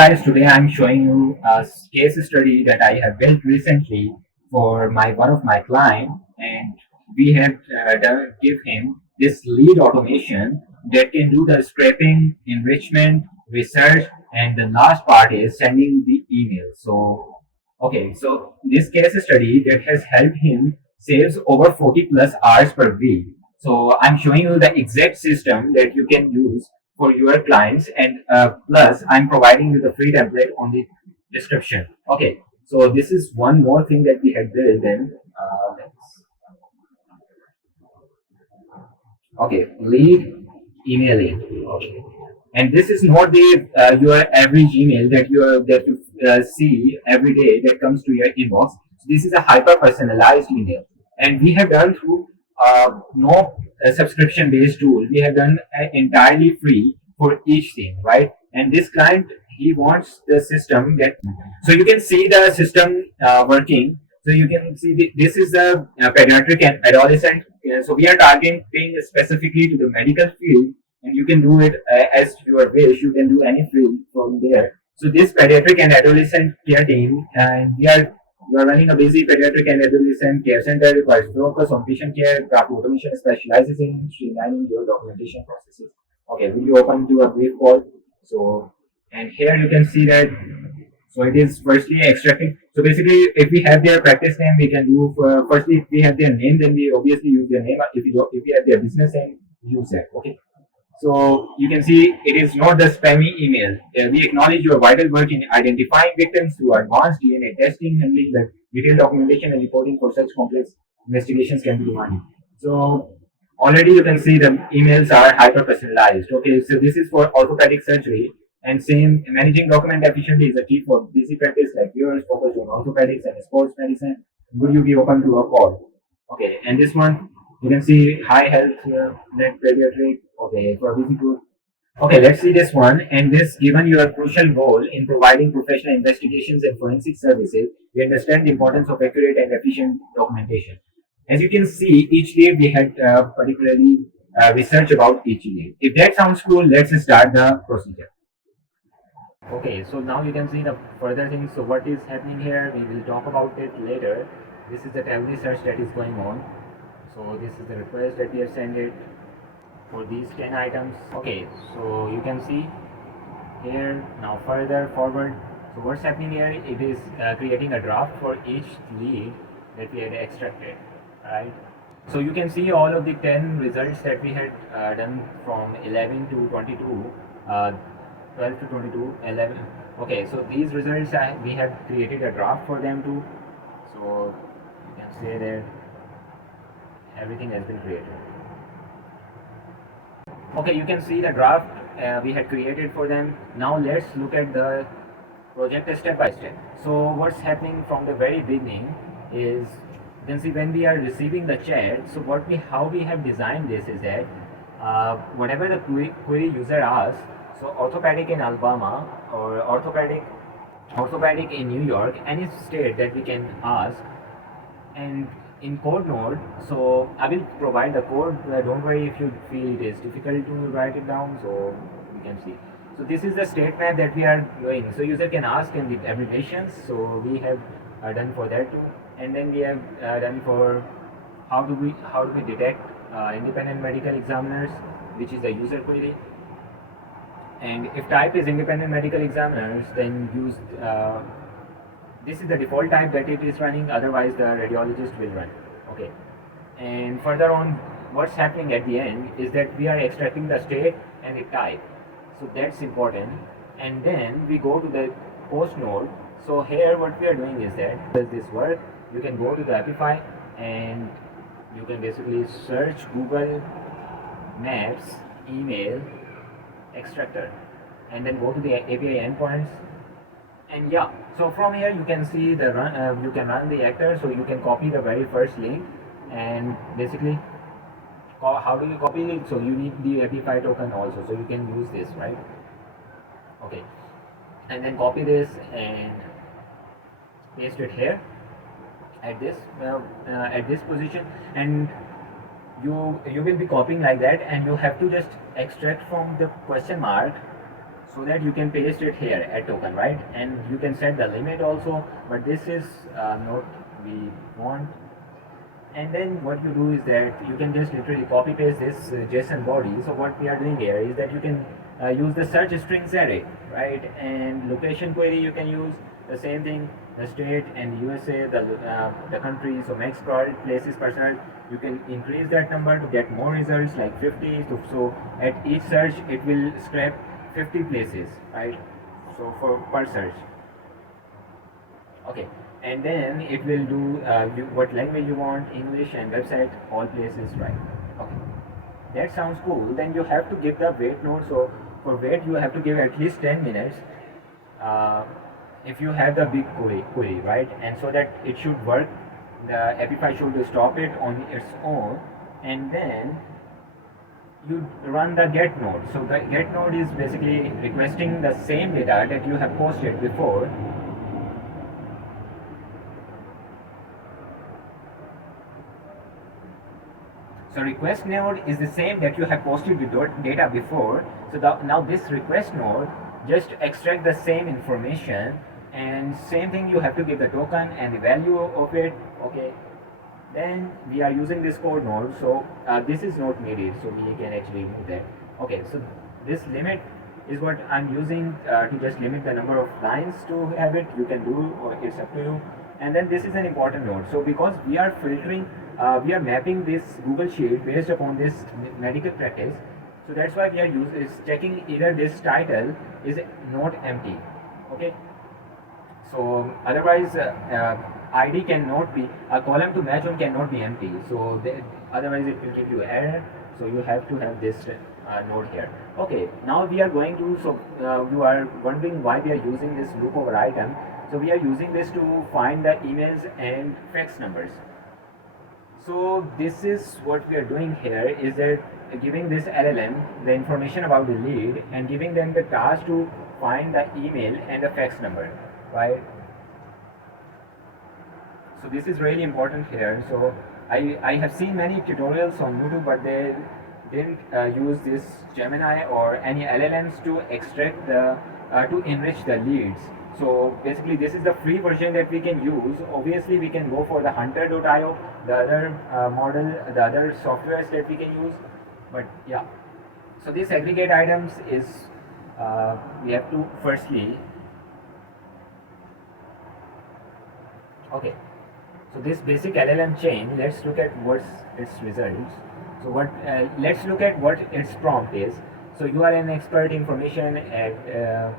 Guys, today I'm showing you a case study that I have built recently for my one of my client, and we have give him this lead automation that can do the scraping, enrichment, research, and the last part is sending the email. So this case study that has helped him saves over 40 plus hours per week. So I'm showing you the exact system that you can use for your clients, and plus I'm providing you the free template on the description. Okay, so this is one more thing that we had built. Then okay, lead emailing. Okay, and this is not the your average email that you see every day that comes to your inbox. So this is a hyper personalized email, and we have done through no subscription based tool. We have done entirely free for each thing, right? And this client, he wants the system that, so you can see the system working. So you can see this is the pediatric and adolescent. So we are targeting specifically to the medical field, and you can do it as your wish. You can do any field from there. So this pediatric and adolescent care team, and we are running a busy pediatric and adolescent care center, requires focus on patient care. Craft automation specializes in streamlining your documentation processes. Okay, will you open to a brief call? So, and here you can see that. So it is firstly extracting. So basically, if we have their practice name, we can do firstly if we have their name, then we obviously use their name. If we have their business name, use that. Okay. So you can see it is not the spammy email. We acknowledge your vital work in identifying victims through advanced DNA testing, handling the detailed documentation and reporting for such complex investigations can be demanded. So already you can see the emails are hyper personalized. Okay, so this is for orthopedic surgery, and same managing document efficiently is a key for busy practice like yours focused on orthopedics and sports medicine. Would you be open to a call? Okay, and this one you can see high health net pediatric. Okay, for busy group. Okay, let's see this one. And this, given your crucial role in providing professional investigations and forensic services, we understand the importance of accurate and efficient documentation. As you can see, each lead we had particularly research about each lead. If that sounds cool, let's start the procedure. Okay, so now you can see the further things. So what is happening here, we will talk about it later. This is the tab search that is going on. So this is the request that we have sent it for these 10 items. Okay, so you can see here now further forward. So what's happening here, it is creating a draft for each lead that we had extracted, right? So you can see all of the 10 results that we had done from 11 to 22, 12 to 22, 11. Okay, so these results we have created a draft for them too. So you can say that everything has been created. Okay, you can see the draft we had created for them. Now let's look at the project step by step. So what's happening from the very beginning is, you can see when we are receiving the chat, so how we have designed this is that whatever the query user asks, so orthopedic in Alabama or orthopedic in New York, any state that we can ask, and in code node, so I will provide the code. Don't worry if you feel it is difficult to write it down, so you can see. So this is the state map that we are doing. So user can ask in the abbreviations, so we have done for that too. And then we have done for how do we detect independent medical examiners, which is the user query. And if type is independent medical examiners, then use this is the default type that it is running, otherwise the radiologist will run. Okay, and further on, what's happening at the end is that we are extracting the state and the type, so that's important. And then we go to the post node. So here what we are doing is that, does this work, you can go to the Apify and you can basically search Google Maps email extractor, and then go to the API endpoints. And yeah, so from here you can see the run. You can run the actor. So you can copy the very first link, and basically, how do you copy it? So you need the Apify token also. So you can use this, right? Okay, and then copy this and paste it here at this position, and you will be copying like that, and you have to just extract from the question mark. so that you can paste it here at token, right? And you can set the limit also, but this is not we want. And then what you do is that you can just literally copy paste this JSON body. So what we are doing here is that you can use the search strings array, right? And location query, you can use the same thing, the state and USA, the country. So max crowded places per search, you can increase that number to get more results, like 50. So at each search it will scrape 50 places, right? So for per search. Okay, and then it will do what language you want, English and website, all places, right? Okay, that sounds cool. Then you have to give the wait node. So for wait you have to give at least 10 minutes uh, if you have the big query, right? And so that it should work, the Epify should stop it on its own, and then you run the get node. So the get node is basically requesting the same data that you have posted before. So request node is the same that you have posted the data before. So now this request node just extract the same information, and same thing, you have to give the token and the value of it. Okay, then we are using this code node. So this is not needed, so we can actually remove that. Okay, so this limit is what I'm using to just limit the number of lines to have it. You can do, or it's up to you. And then this is an important node. So because we are filtering, we are mapping this Google Sheet based upon this medical practice. So that's why we are checking either this title is not empty. Okay. So otherwise, ID cannot be, a column to match on cannot be empty. So otherwise it will give you error. So you have to have this node here. Okay. Now we are going to. So you are wondering why we are using this loop over item. So we are using this to find the emails and fax numbers. So this is what we are doing here, is that giving this LLM the information about the lead and giving them the task to find the email and the fax number, right? So this is really important here. So I have seen many tutorials on YouTube, but they didn't use this Gemini or any LLMs to extract the to enrich the leads. So basically this is the free version that we can use. Obviously we can go for the hunter.io, the other model, the other softwares that we can use. But yeah, so this aggregate items is we have to firstly, okay, so this basic LLM chain, let's look at what's its results. So what let's look at what its prompt is. So you are an expert information at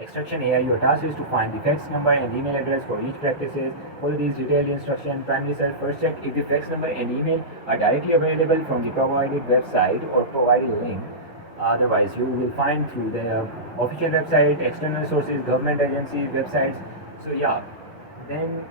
extraction AI. Your task is to find the fax number and email address for each practices. Follow these detailed instructions. Primarily search, first check if the fax number and email are directly available from the provided website or provided link. Otherwise, you will find through the official website, external sources, government agencies, websites. So yeah, then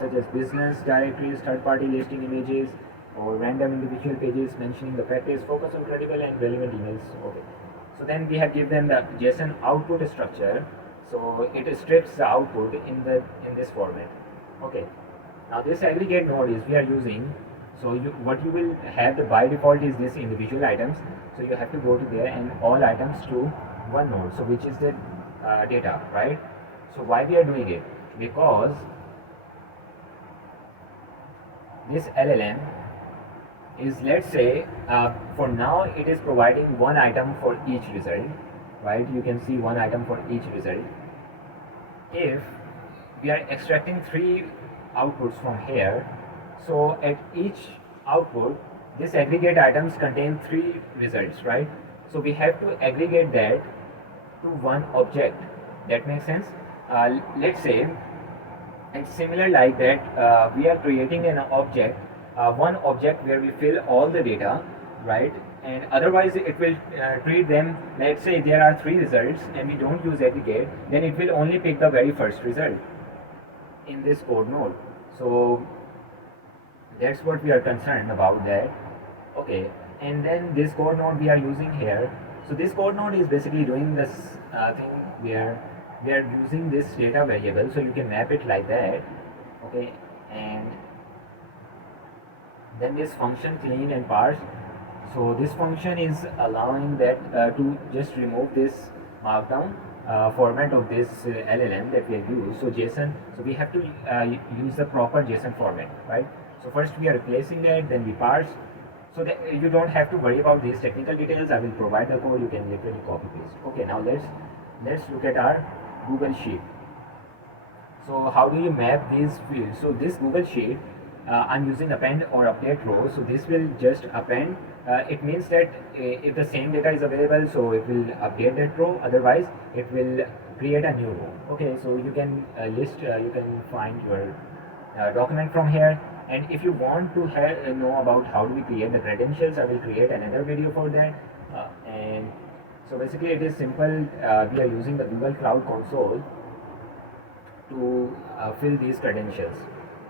such as business directories, third-party listing images, or random individual pages mentioning the practice. Focus on critical and relevant emails. Okay. So then we have given the JSON output structure. So it strips the output in this format. Okay. Now this aggregate node is we are using. So what you will have the by default is this individual items. So you have to go to there and all items to one node. So which is the data, right? So why we are doing it? Because this LLM is, let's say, for now it is providing one item for each result, right? You can see one item for each result. If we are extracting 3 outputs from here, so at each output this aggregate items contain 3 results, right? So we have to aggregate that to one object. That makes sense. Let's say it's similar like that. We are creating an object, one object where we fill all the data, right? And otherwise it will treat them, let's say there are 3 results and we don't use aggregate, then it will only pick the very first result in this code node. So that's what we are concerned about that. Okay, and then this code node we are using here. So this code node is basically doing this thing where we are using this data variable, so you can map it like that. Okay, and then this function clean and parse. So this function is allowing that to just remove this markdown format of this LLM that we have used. So JSON, so we have to use the proper JSON format, right? So first we are replacing that, then we parse. So that you don't have to worry about these technical details. I will provide the code. You can literally copy paste. Okay, now let's look at our Google Sheet. So how do you map these fields? So this Google Sheet, I'm using append or update row. So this will just append. It means that if the same data is available, so it will update that row. Otherwise, it will create a new row. Okay, so you can you can find your document from here. And if you want to know about how do we create the credentials, I will create another video for that. And so basically, it is simple. We are using the Google Cloud Console to fill these credentials.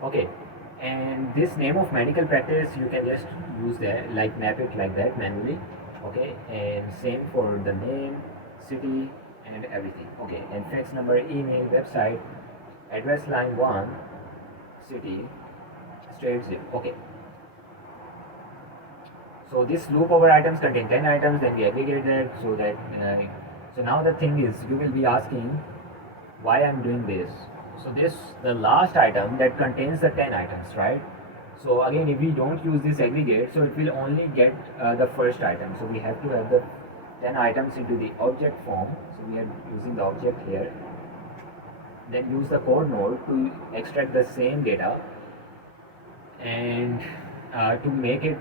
Okay, and this name of medical practice you can just use there, like map it like that manually. Okay, and same for the name, city, and everything. Okay, and fax number, email, website, address, line 1, city, state, zip. Okay, so this loop over items contain 10 items, then we aggregate that. So that so now the thing is, you will be asking why I'm doing this. So this, the last item that contains the 10 items, right? So again, if we don't use this aggregate, so it will only get the first item. So we have to have the 10 items into the object form. So we are using the object here. Then use the code node to extract the same data and to make it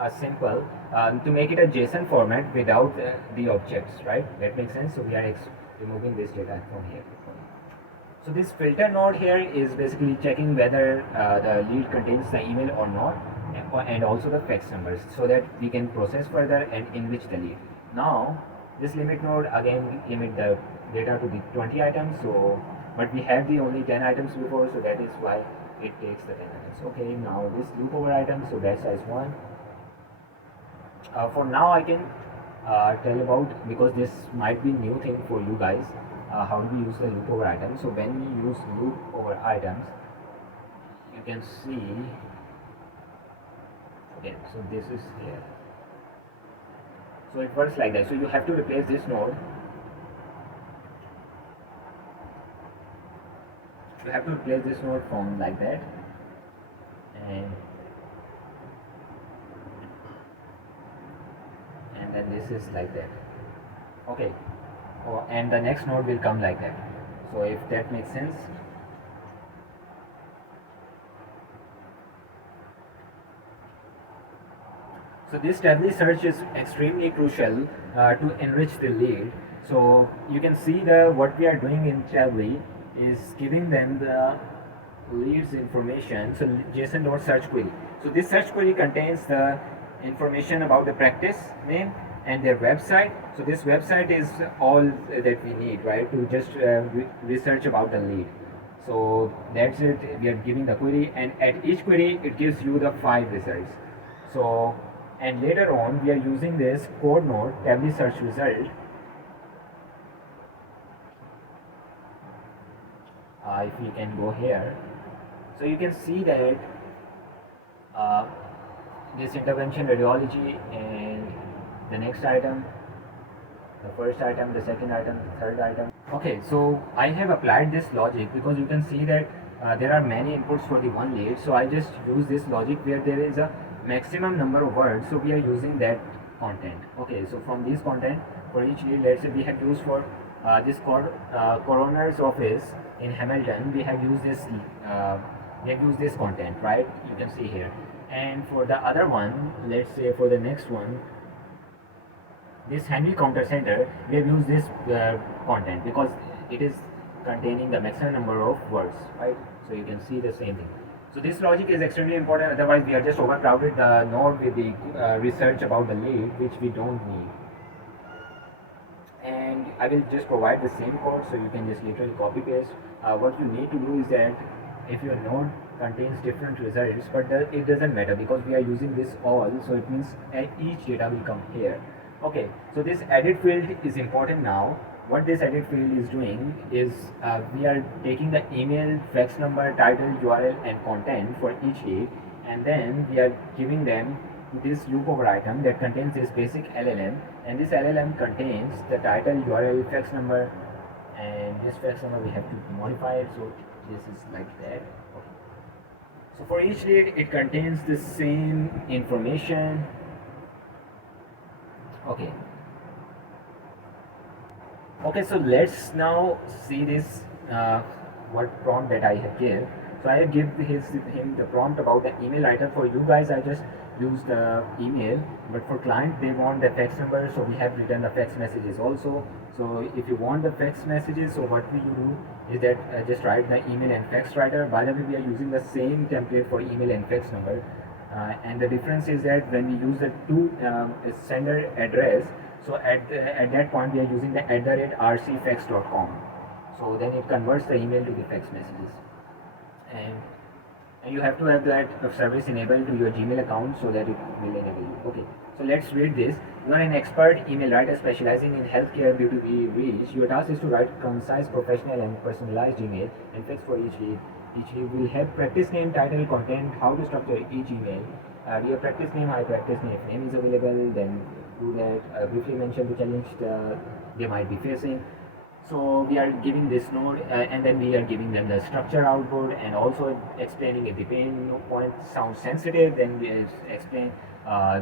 a simple, to make it a JSON format without the objects, right? That makes sense. So we are removing this data from here. So this filter node here is basically checking whether the lead contains the email or not, and also the fax numbers, so that we can process further and enrich the lead. Now this limit node again limit the data to the 20 items. So but we have the only 10 items before, so that is why it takes the 10 items. Okay, now this loop over items, so batch size 1. For now I can tell about, because this might be new thing for you guys, how do we use the loop over items. So when we use loop over items, you can see, okay, so this is here. So it works like that. So you have to replace this node. You have to replace this node from like that, and then this is like that. Okay, oh, and the next node will come like that. So if that makes sense. So this tably search is extremely crucial to enrich the lead. So you can see the what we are doing in tably is giving them the leads information. So JSON.search query. So this search query contains the information about the practice name and their website. So this website is all that we need, right, to just research about the lead. So that's it. We are giving the query, and at each query it gives you the 5 results. So, and later on we are using this code node tably search result. If we can go here, so you can see that this intervention radiology, and the next item, the first item, the second item, the third item. Okay, so I have applied this logic because you can see that there are many inputs for the one lead. So I just use this logic where there is a maximum number of words. So we are using that content. Okay, so from this content for each lead, let's say we have used for this coroner's office in Hamilton, we have used this content, right? You can see here. And for the other one, let's say for the next one, this Henry Counter Center, we have used this content because it is containing the maximum number of words, right? So you can see the same thing. So this logic is extremely important, otherwise we are just overcrowded the node with the research about the lead, which we don't need. And I will just provide the same code, so you can just literally copy paste. What you need to do is that if your node contains different results, but it doesn't matter because we are using this all, so it means each data will come here. Okay, so this edit field is important now. What this edit field is doing is we are taking the email, fax number, title, URL and content for each lead, and then we are giving them this loop over item that contains this basic LLM, and this LLM contains the title, URL, fax number, and this fax number we have to modify it, so this is like that. Okay. So for each lead it contains the same information. Okay. Okay, so let's now see this what prompt that I have given. So I have given him the prompt about the email writer. For you guys, I just use the email, but for client they want the fax number, so we have written the fax messages also. So if you want the fax messages, so what we do is that just write the email and fax writer. By the way, we are using the same template for email and fax number, and the difference is that when we use the two sender address, so at that point we are using the @rcfax.com. So then it converts the email to the fax messages, and you have to have that service enabled to your Gmail account so that it will enable you. Okay, so let's read this. You are an expert email writer specializing in healthcare B2B reach. Your task is to write concise, professional, and personalized email and fix for each lead. Each lead will have practice name, title, content, how to structure each email. Dear practice name, high practice name. If name is available, then do that. Briefly mention the challenge they might be facing. So we are giving this node, and then we are giving them the structure output, and also explaining if the pain point sounds sensitive, then we explain.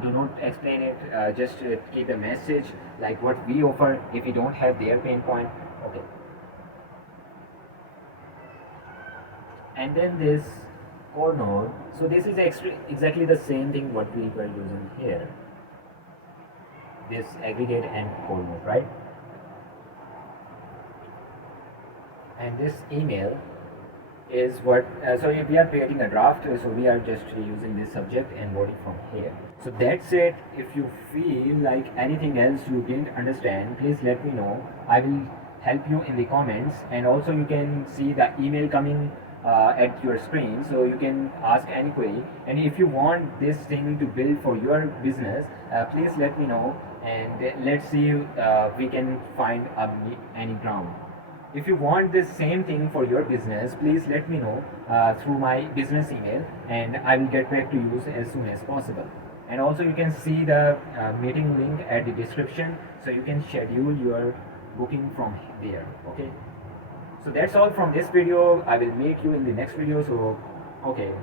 Do not explain it. Just keep the message like what we offer. If we don't have their pain point, okay. And then this core node. So this is exactly the same thing what we were using here. This aggregate and core node, right? And this email is what so if we are creating a draft, so we are just using this subject and body from here. So that's it. If you feel like anything else you didn't understand, please let me know. I will help you in the comments, and also you can see the email coming at your screen, so you can ask any query. And if you want this thing to build for your business, please let me know, and let's see we can find any ground. If you want this same thing for your business, please let me know through my business email, and I will get back to you as soon as possible. And also you can see the meeting link at the description, so you can schedule your booking from there. Okay, so that's all from this video. I will meet you in the next video. So okay.